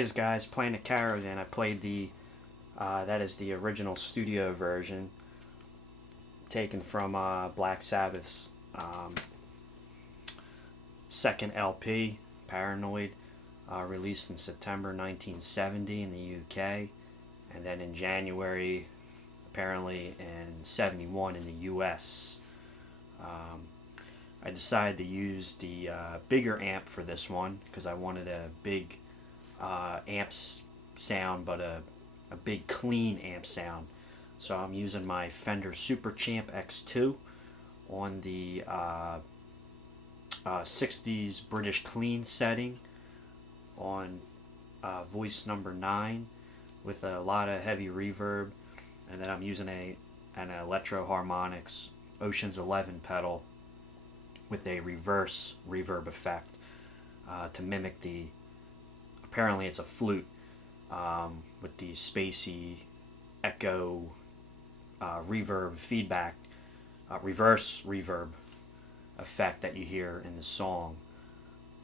is, guys. Playing the Caravan. I played the that is the original studio version, taken from Black Sabbath's second LP, Paranoid, released in September 1970 in the UK, and then in January, apparently in 71 in the US. I decided to use the bigger amp for this one because I wanted a big amp sound, but a big clean amp sound. So I'm using my Fender Super Champ X2 on the 60s British clean setting on voice number 9 with a lot of heavy reverb, and then I'm using an Electro Harmonics Ocean's 11 pedal with a reverse reverb effect to mimic the, apparently it's a flute, with the spacey echo reverb feedback, reverse reverb effect that you hear in the song.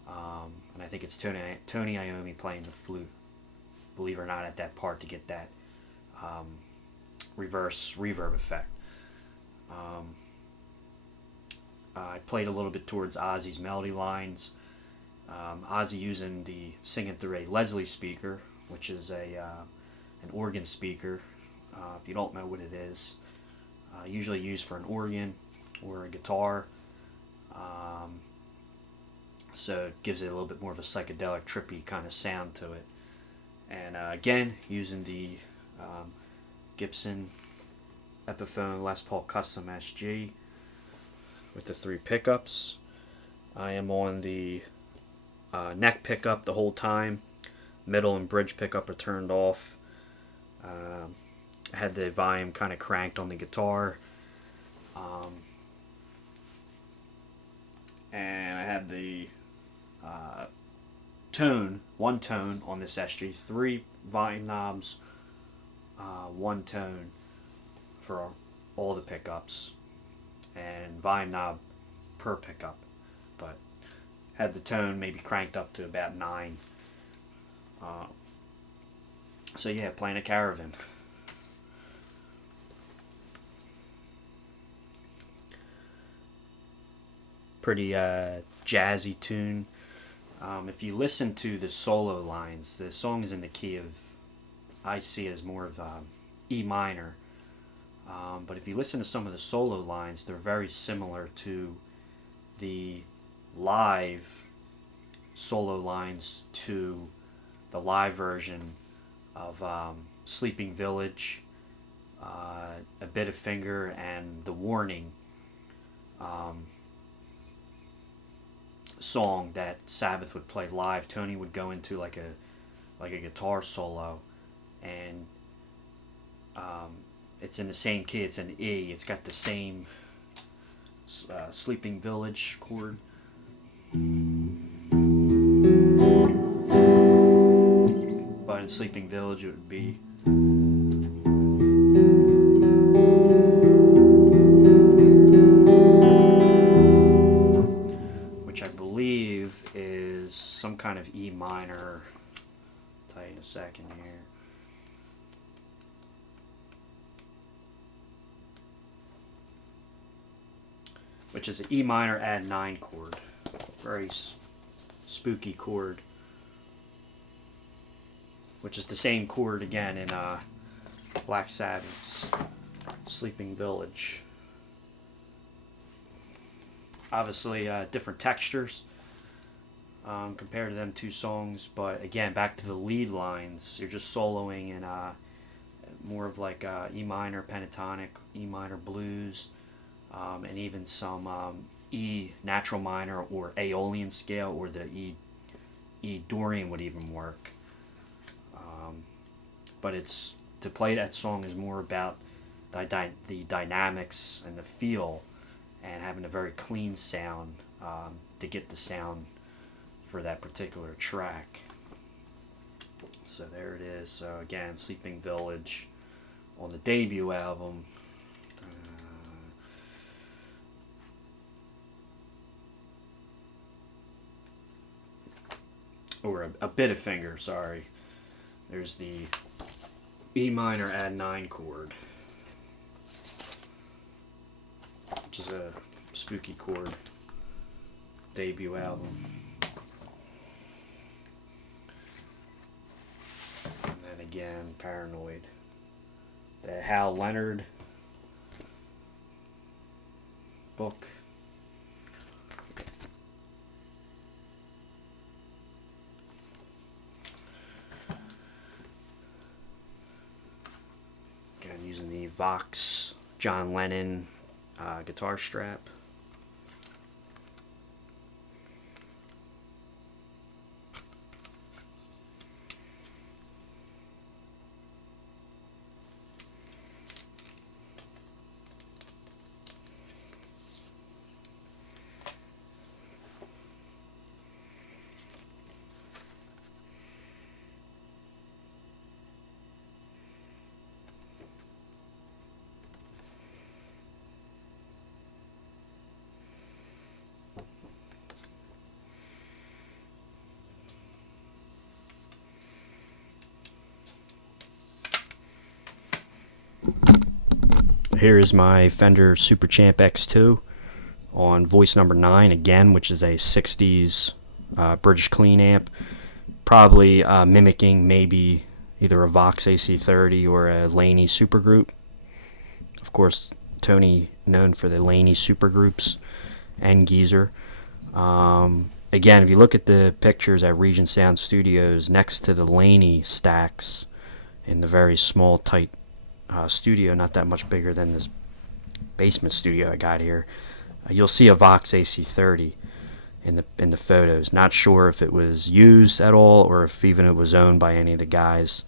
And I think it's Tony Iommi playing the flute, believe it or not, at that part to get that reverse reverb effect. I played a little bit towards Ozzy's melody lines. Ozzy using the singing through a Leslie speaker, which is an organ speaker. If you don't know what it is, usually used for an organ or a guitar. So it gives it a little bit more of a psychedelic, trippy kind of sound to it. And again, using the Gibson Epiphone Les Paul Custom SG with the 3 pickups. I am on the neck pickup the whole time. Middle and bridge pickup are turned off. I had the volume kind of cranked on the guitar. And I had the one tone on this SG, 3 volume knobs, 1 tone for all the pickups, and volume knob per pickup, but had the tone maybe cranked up to about 9. So yeah, playing a Caravan. Pretty jazzy tune. If you listen to the solo lines, the song is in the key of, I see it as more of E minor. But if you listen to some of the solo lines, they're very similar to the live solo lines to the live version of Sleeping Village, A Bit of Finger, and The Warning song that Sabbath would play live. Tony would go into like a guitar solo, and it's in the same key. It's an E. It's got the same Sleeping Village chord. But in Sleeping Village it would be which I believe is some kind of E minor. I'll tell you in a second here. Which is an E minor add 9 chord. Very spooky chord. Which is the same chord again in Black Sabbath's Sleeping Village. Obviously different textures compared to them 2 songs, but again, back to the lead lines, you're just soloing in more of like E minor pentatonic, E minor blues, and even some E natural minor or Aeolian scale, or the E Dorian would even work. But it's, to play that song is more about the dynamics and the feel, and having a very clean sound to get the sound for that particular track. So there it is. So again, Sleeping Village on the debut album. Or a Bit of Finger, sorry. There's the E minor add 9 chord, which is a spooky chord debut album. And then again, Paranoid. The Hal Leonard book. Again, using the Vox John Lennon guitar strap. Here is my Fender Super Champ X2 on voice number 9 again, which is a 60s British clean amp, probably mimicking maybe either a Vox AC30 or a Laney Supergroup. Of course, Tony known for the Laney Supergroups and Geezer. Again, if you look at the pictures at Regent Sound Studios, next to the Laney stacks in the very small, tight studio, not that much bigger than this basement studio I got here, you'll see a Vox AC30 in the photos. Not sure if it was used at all or if even it was owned by any of the guys.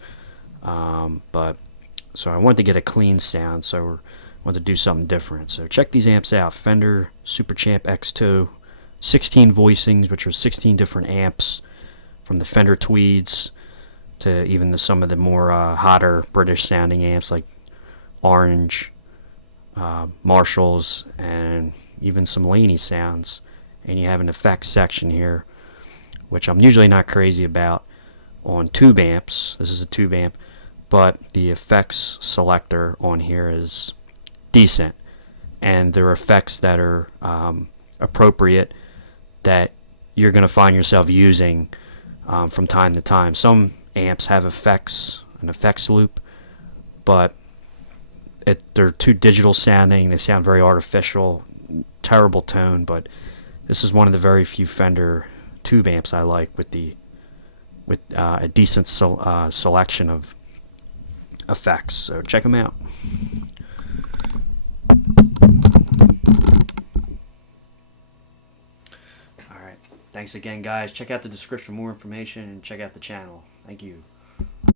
But so I wanted to get a clean sound, so I wanted to do something different. So check these amps out: Fender Super Champ X2, 16 voicings, which are 16 different amps, from the Fender Tweeds to even some of the more hotter British sounding amps like Orange, Marshalls, and even some Laney sounds. And you have an effects section here, which I'm usually not crazy about on tube amps. This is a tube amp, but the effects selector on here is decent, and there are effects that are appropriate that you're going to find yourself using from time to time. Some amps have effects, an effects loop, but they're too digital sounding. They sound very artificial, terrible tone. But this is one of the very few Fender tube amps I like with a decent selection of effects. So check them out. Alright, thanks again, guys. Check out the description for more information and check out the channel. Thank you.